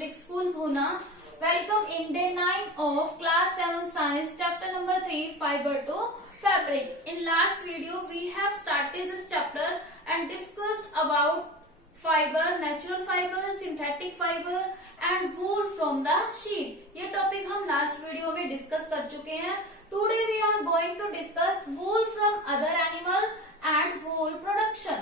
Public School Bhuna. Welcome in day 9 of class 7 science chapter number 3 fiber to fabric. In last video we have started this chapter and discussed about fiber, natural fiber, synthetic fiber and wool from the sheep. ये topic हम last video में discuss कर चुके हैं. Today we are going to discuss wool from other animal and wool production.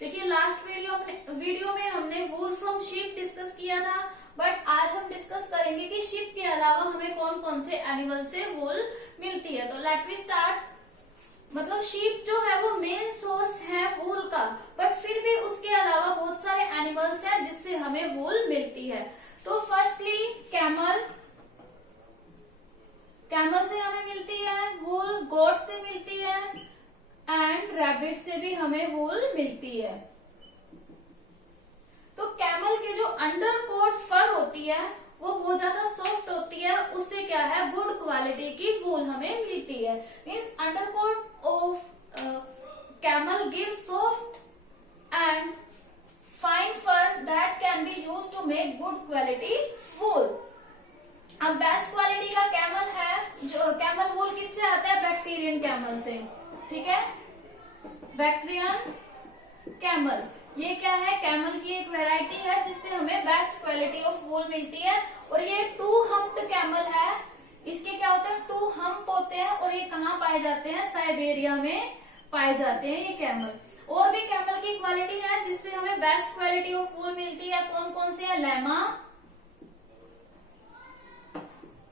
देखिए last video में हमने वूल from sheep discuss किया था, बट आज हम डिस्कस करेंगे कि शीप के अलावा हमें कौन कौन से एनिमल से वूल मिलती है. तो लेट वी स्टार्ट. मतलब शीप जो है वो मेन सोर्स है वूल का, बट फिर भी उसके अलावा बहुत सारे एनिमल्स हैं जिससे हमें वूल मिलती है. तो फर्स्टली कैमल से हमें मिलती है वूल, गोट से मिलती है एंड रैबिट से भी हमें वूल मिलती है. तो कैमल के जो अंडर कोट फर होती है वो बहुत ज्यादा सॉफ्ट होती है, उससे क्या है गुड क्वालिटी की वूल हमें मिलती है. Means under coat of camel give soft and fine fur that can be use to make good quality wool. अब बेस्ट क्वालिटी का कैमल है, जो कैमल वूल किससे आता है? बैक्टीरियन कैमल से. ठीक है, बैक्टीरियन कैमल ये क्या है? कैमल की एक वैरायटी है जिससे हमें बेस्ट क्वालिटी ऑफ वूल मिलती है. और ये 2 हम्प्ड कैमल है. इसके क्या होते हैं? 2 हम्प होते हैं और ये कहाँ पाए जाते हैं? साइबेरिया में पाए जाते हैं ये कैमल. और भी कैमल की क्वालिटी है जिससे हमें बेस्ट क्वालिटी ऑफ वूल मिलती है. कौन कौन सी है?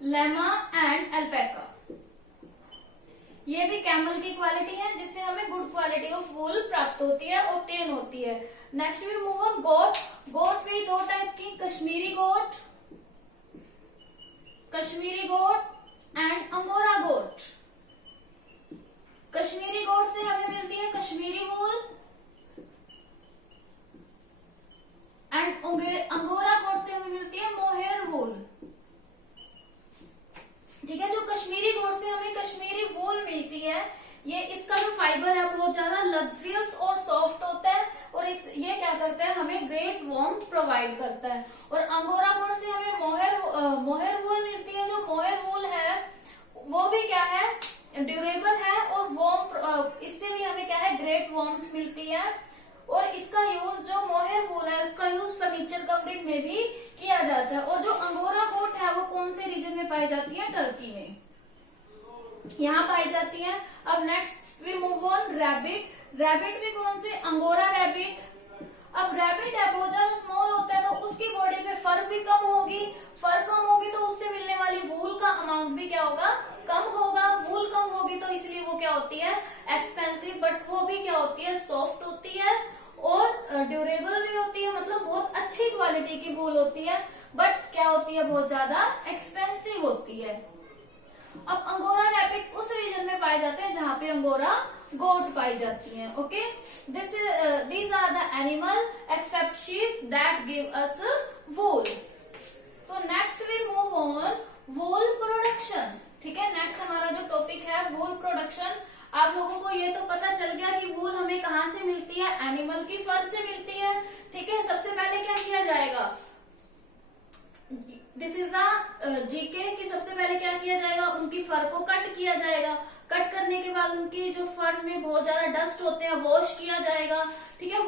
Llama and alpaca. ये भी कैमल की क्वालिटी है जिससे हमें गुड क्वालिटी ऑफ वूल प्राप्त होती है, ऑब्टेन होती है. नेक्स्ट वी मूव ऑन गोट. गोट भी 2 टाइप की, कश्मीरी गोट एंड अंगोरा गोट. कश्मीरी गोट से हमें मिलती है कश्मीरी वूल एंड अंगोरा गोट से हमें मिलती है मोहेर वूल. ठीक है, जो कश्मीरी गोट से हमें कश्मीरी वूल मिलती है, ये इसका जो फाइबर है बहुत ज्यादा लग्जरियस और सॉफ्ट होता है और ये क्या करता है? हमें ग्रेट वार्मथ प्रोवाइड करता है. और अंगोरा गोट से हमें मोहेर वूल मिलती है. जो मोहेर वूल है वो भी क्या है? ड्यूरेबल है और वार्म, इससे भी हमें क्या है? ग्रेट वार्मथ मिलती है. और इसका यूज, जो मोहेर वूल है उसका यूज फर्नीचर कवरिंग में भी किया जाता है. और जो अंगोरा गोट है वो कौन से रीजन में पाई जाती है? टर्की में यहाँ पाई जाती है. अब next we move on rabbit. Rabbit भी कौन से? Angora rabbit. अब रैबिट है बहुत ज्यादा स्मॉल होता है तो उसकी बॉडी पे फर भी कम होगी. फर कम होगी तो उससे मिलने वाली वूल का अमाउंट भी क्या होगा? कम होगा. वूल कम होगी तो इसलिए वो क्या होती है? एक्सपेंसिव. बट वो भी क्या होती है? सॉफ्ट होती है और ड्यूरेबल भी होती है. मतलब बहुत अच्छी क्वालिटी की वूल होती है, बट क्या होती है? बहुत ज्यादा एक्सपेंसिव होती है. अब अंगोरा रैबिट उस रीजन में पाए जाते हैं जहां पे अंगोरा गोट पाई जाती हैं. Okay, these are the animal except sheep that give us wool. तो next we move on wool production. ठीक है, नेक्स्ट हमारा जो टॉपिक है वूल प्रोडक्शन. आप लोगों को ये तो पता चल गया कि वूल हमें कहाँ से मिलती है? एनिमल की फर से मिलती है. ठीक है, सबसे पहले क्या किया जाएगा? दिस इज द जीके कि सबसे पहले क्या किया जाएगा? उनकी फर को कट किया जाएगा. कट करने के बाद उनकी जो फर में बहुत ज्यादा डस्ट होते हैं वॉश किया जाएगा. ठीक है,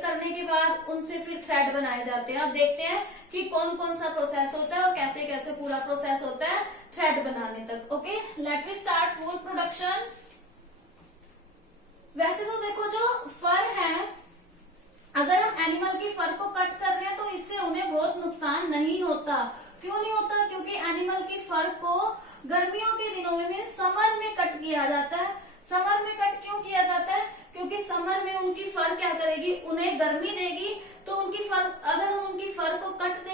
करने के बाद उनसे फिर थ्रेड बनाए जाते हैं. अब देखते हैं कि कौन कौन सा प्रोसेस होता है और कैसे कैसे पूरा प्रोसेस होता है थ्रेड बनाने तक. Okay, let we start wool production. वैसे तो देखो जो फर है, अगर हम एनिमल की फर को कट कर रहे हैं तो इससे उन्हें बहुत नुकसान नहीं होता. क्यों नहीं होता? क्योंकि एनिमल की फर को गर्मियों के दिनों में समर में कट किया जाता है. समर में कट क्यों किया जाता है? क्योंकि समर में उनकी फर क्या करेगी? उन्हें गर्मी देगी. तो उनकी फर, अगर हम उनकी फर को कट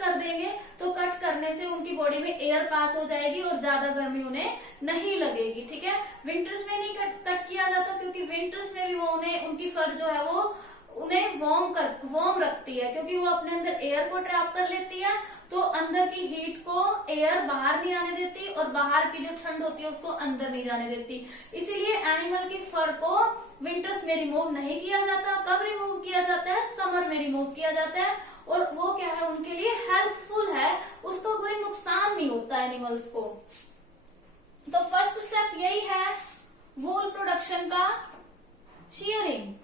कर देंगे तो कट करने से उनकी बॉडी में एयर पास हो जाएगी और ज्यादा गर्मी उन्हें नहीं लगेगी. ठीक है, विंटर्स में नहीं कट किया जाता क्योंकि विंटर्स में भी वो उनकी फर जो है वो उन्हें वार्म रखती है, क्योंकि वो अपने अंदर एयर को ट्रैप कर लेती है. तो अंदर की हीट को एयर बाहर नहीं आने देती और बाहर की जो ठंड होती है उसको अंदर नहीं जाने देती. इसीलिए एनिमल की फर को विंटर्स में रिमूव नहीं किया जाता। कब रिमूव किया जाता है? समर में रिमूव किया जाता है। और वो क्या है, उनके लिए हेल्पफुल है, उसको कोई नुकसान नहीं होता एनिमल्स को। तो फर्स्ट स्टेप यही है वूल प्रोडक्शन का, शेयरिंग।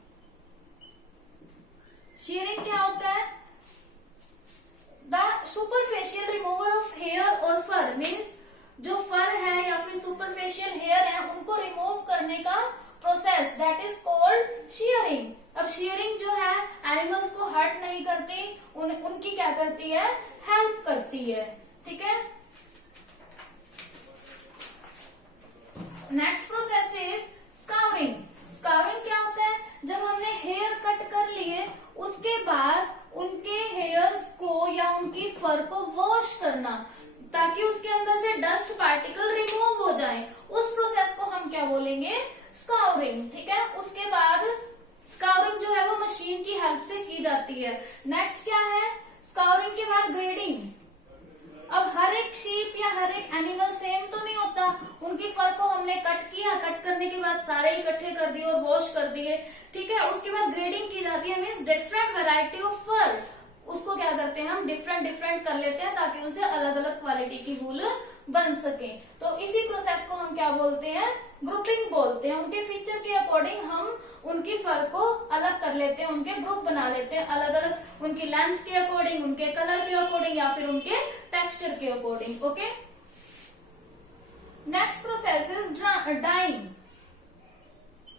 शेयरिंग क्या होता है? The superficial removal of hair और फर, मीन्स जो फर है या फिर सुपरफिशियल हेयर है उनको रिमूव करने का process, that is called sharing. अब शेयरिंग जो है एनिमल्स को हर्ट नहीं करती, उनकी क्या करती है, हेल्प करती है। ठीक है। Next process is scouring. Scouring क्या होता है? जब हमने हेयर कट कर लिए उसके बाद उनके हेयर्स को या उनकी फर को वॉश करना, ताकि उसके अंदर से डस्ट पार्टिकल रिमूव हो जाए, उस प्रोसेस को हम क्या बोलेंगे, स्काउरिंग। ठीक है। उसके बाद स्काउरिंग जो है वो मशीन की हेल्प से की जाती है। नेक्स्ट क्या है, स्काउरिंग के बाद ग्रेडिंग। अब हर एक शीप या हर एक एनिमल सेम तो नहीं होता, उनकी फर को हमने कट किया, कट करने के बाद सारे इकट्ठे कर दिए और वॉश कर दिए। ठीक है। उसके बाद ग्रेडिंग की जाती है, मीन्स डिफरेंट वैरायटी ऑफ फर, उसको क्या करते हैं हम, डिफरेंट डिफरेंट कर लेते हैं ताकि उनसे अलग अलग क्वालिटी की वूल बन सके। तो इसी प्रोसेस को हम क्या बोलते हैं, ग्रुपिंग बोलते हैं। उनके फीचर के अकॉर्डिंग हम उनकी फर को अलग कर लेते हैं, उनके ग्रुप बना लेते हैं अलग अलग, उनकी लेंथ के अकॉर्डिंग, उनके कलर के अकॉर्डिंग या फिर उनके टेक्सचर के according. Okay. Next process is dyeing.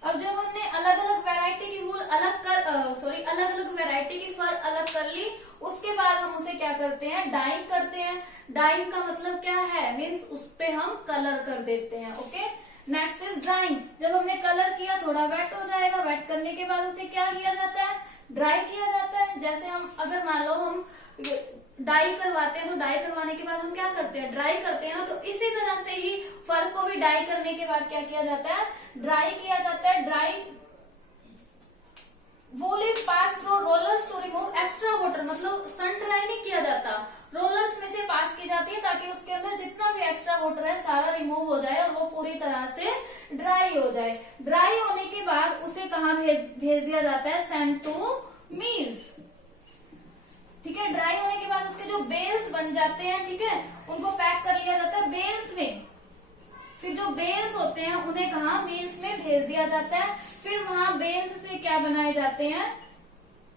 अब जब हमने अलग अलग वैरायटी की वूल अलग अलग वैरायटी की फर अलग कर ली, उसके बाद हम उसे क्या करते हैं, डाइंग करते हैं। डाइंग का मतलब क्या है, मीन्स उस पे हम कलर कर देते हैं। ओके। Next is drawing. जब हमने कलर किया थोड़ा वेट हो जाएगा, वेट करने के बाद उसे क्या किया जाता है, ड्राई किया जाता है। जैसे हम अगर मान लो हम डाई करवाते हैं तो डाई करवाने के बाद हम क्या करते हैं, ड्राई करते हैं ना, तो इसी तरह से ही फर को भी डाई करने के बाद क्या किया जाता है, ड्राई किया जाता है। Dry wool is pass through rollers to remove extra water, मतलब सन ड्राई नहीं किया जाता, रोलर्स में से पास की जाती है ताकि उसके अंदर जितना भी एक्स्ट्रा वाटर है सारा रिमूव हो जाए और वो पूरी तरह से ड्राई हो जाए। ड्राई होने के बाद उसे कहाँ भेज दिया जाता है, सेंड टू मिल्स। ठीक है। ड्राई होने के बाद उसके जो बेल्स बन जाते हैं, ठीक है, उनको पैक कर लिया जाता है बेल्स में। फिर जो बेल्स होते हैं उन्हें कहा, मिल्स में भेज दिया जाता है। फिर वहां बेल्स से क्या बनाए जाते हैं,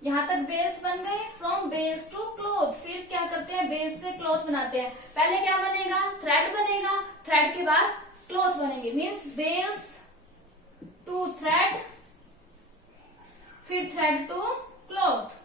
यहाँ तक बेल्स बन गए, फ्रॉम बेल्स टू क्लॉथ। फिर क्या करते हैं, बेल्स से क्लॉथ बनाते हैं। पहले क्या बनेगा, थ्रेड बनेगा, थ्रेड के बाद क्लॉथ बनेंगे, मीन्स बेल्स टू थ्रेड, फिर थ्रेड टू क्लॉथ।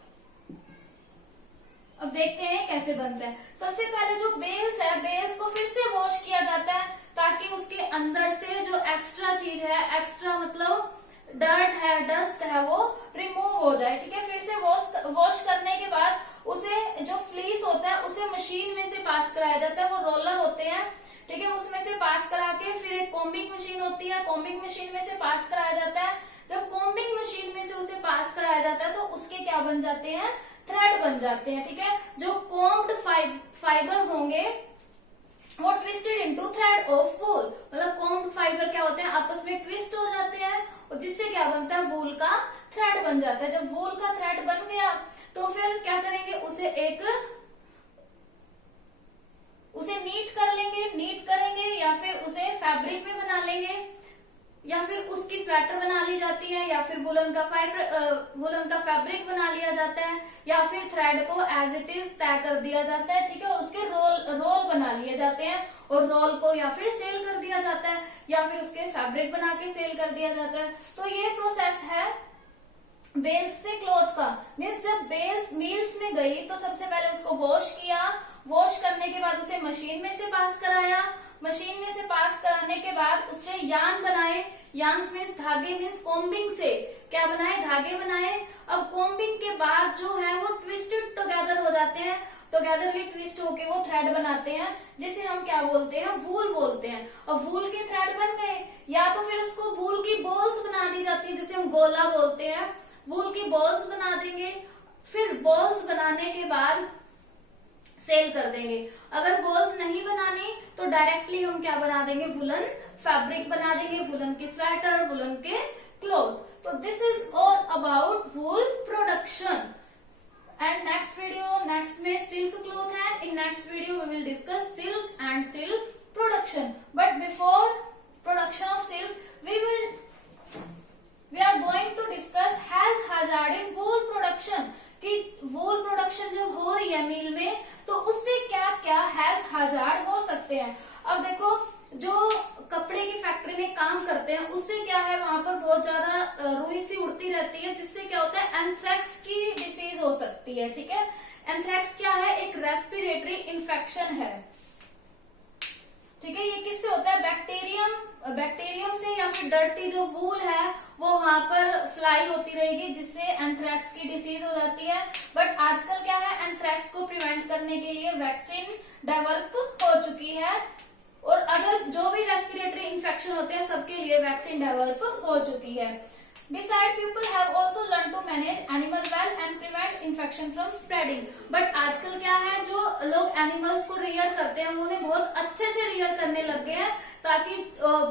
अब देखते हैं कैसे बनता है। सबसे पहले जो बेल्स है, बेल्स को फिर से वॉश किया जाता है ताकि उसके अंदर से जो एक्स्ट्रा चीज है, एक्स्ट्रा मतलब डर्ट है, डस्ट है, वो रिमूव हो जाए। ठीक है। फिर से वॉश करने के बाद उसे जो फ्लीस होता है उसे मशीन में से पास कराया जाता है, वो रोलर होते हैं, ठीक है, उसमें से पास करा के फिर एक कॉम्बिंग मशीन होती है, कॉम्बिंग मशीन में से पास कराया जाता है। जब कॉम्बिंग मशीन में से उसे पास कराया जाता है तो उसके क्या बन जाते हैं, थ्रेड बन जाते हैं। ठीक है। जो कोम्ड फाइबर होंगे वो twisted into thread of wool, मतलब कोम्ड फाइबर क्या होते हैं, आपस में ट्विस्ट हो जाते हैं और जिससे क्या बनता है, वूल का थ्रेड बन जाता है। जब वूल का थ्रेड बन गया तो फिर क्या करेंगे, उसे नीट कर लेंगे, नीट करेंगे या फिर उसे फैब्रिक में बना लेंगे, या फिर उसकी स्वेटर बना ली जाती है, या फिर वुलन का फैब्रिक बना लिया जाता है, या फिर थ्रेड को एज इट इज तय कर दिया जाता है। ठीक है। उसके रोल बना लिए जाते हैं और रोल को या फिर सेल कर दिया जाता है, या फिर उसके फैब्रिक बना के सेल कर दिया जाता है। तो ये प्रोसेस है बेल्स से क्लॉथ का। मीन्स जब बेल्स मिल्स में गई तो सबसे पहले उसको वॉश किया, वॉश करने के बाद उसे मशीन में से पास कराया, मशीन में से पास कराने के बाद उससे यान बनाए, यान्स मीन्स धागे, मीन्स कॉम्बिंग से क्या बनाए, धागे बनाए। अब कॉम्बिंग के बाद जो है वो ट्विस्टेड टुगेदर हो जाते हैं, टुगेदरली ट्विस्ट होके वो थ्रेड बनाते हैं, जिसे हम क्या बोलते हैं, वूल बोलते हैं। और वूल के थ्रेड बन गए, या तो फिर उसको वूल की बॉल्स बना दी जाती है जिसे हम गोला बोलते हैं, वूल की बॉल्स बना देंगे। फिर बॉल्स बनाने के बाद सेल कर देंगे। अगर बॉल्स नहीं बनानी तो डायरेक्टली हम क्या बना देंगे, वुलन फैब्रिक बना देंगे, वुलन की स्वेटर, वुलन के क्लॉथ। तो next video we will discuss silk and silk production. But before production of silk, we are going to discuss health hazard in wool production. कि wool production जब हो रही है मिल में तो उससे क्या क्या हेल्थ hazard हो सकते हैं. अब देखो जो कपड़े की फैक्ट्री में काम करते हैं उससे क्या है, वहां पर बहुत ज्यादा रुई सी उड़ती रहती है, जिससे क्या होता है एंथ्रेक्स की डिसीज हो सकती है. ठीक है, एंथ्रेक्स क्या है, एक रेस्पिरेटरी इन्फेक्शन है. ठीक है, ये किससे होता है, बैक्टीरियम से, या फिर डर्टी जो वूल है वो वहां पर फ्लाई होती रहेगी, जिससे एंथ्रेक्स की डिसीज हो जाती है. बट आजकल क्या है, एंथ्रेक्स को प्रिवेंट करने के लिए वैक्सीन डेवलप हो चुकी है, और अगर जो भी रेस्पिरेटरी इन्फेक्शन होते हैं सबके लिए वैक्सीन डेवलप हो चुकी है. Besides, people have also learned to manage animal well and prevent infection from spreading. But आजकल क्या है, जो लोग एनिमल्स को रियर करते हैं उन्हें बहुत अच्छे से रियर करने लग गए हैं ताकि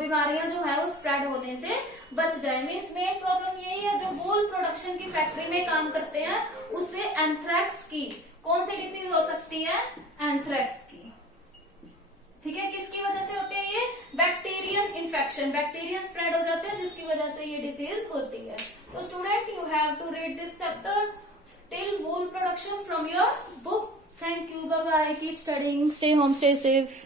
बीमारियां जो है वो स्प्रेड होने से बच जाए. मीन्स मेन प्रॉब्लम यही है, जो वूल प्रोडक्शन की फैक्ट्री में काम करते हैं उससे एंथ्रेक्स की कौन सी डिसीज हो सकती है, एंथ्रेक्स की. ठीक है, किसकी वजह से होती है ये, बैक्टीरियल इन्फेक्शन, बैक्टीरिया स्प्रेड हो जाते हैं जिसकी वजह से ये डिसीज होती है. तो student, you have to read this chapter till wool production from your book. Thank you, bye bye, keep studying, stay home, stay safe.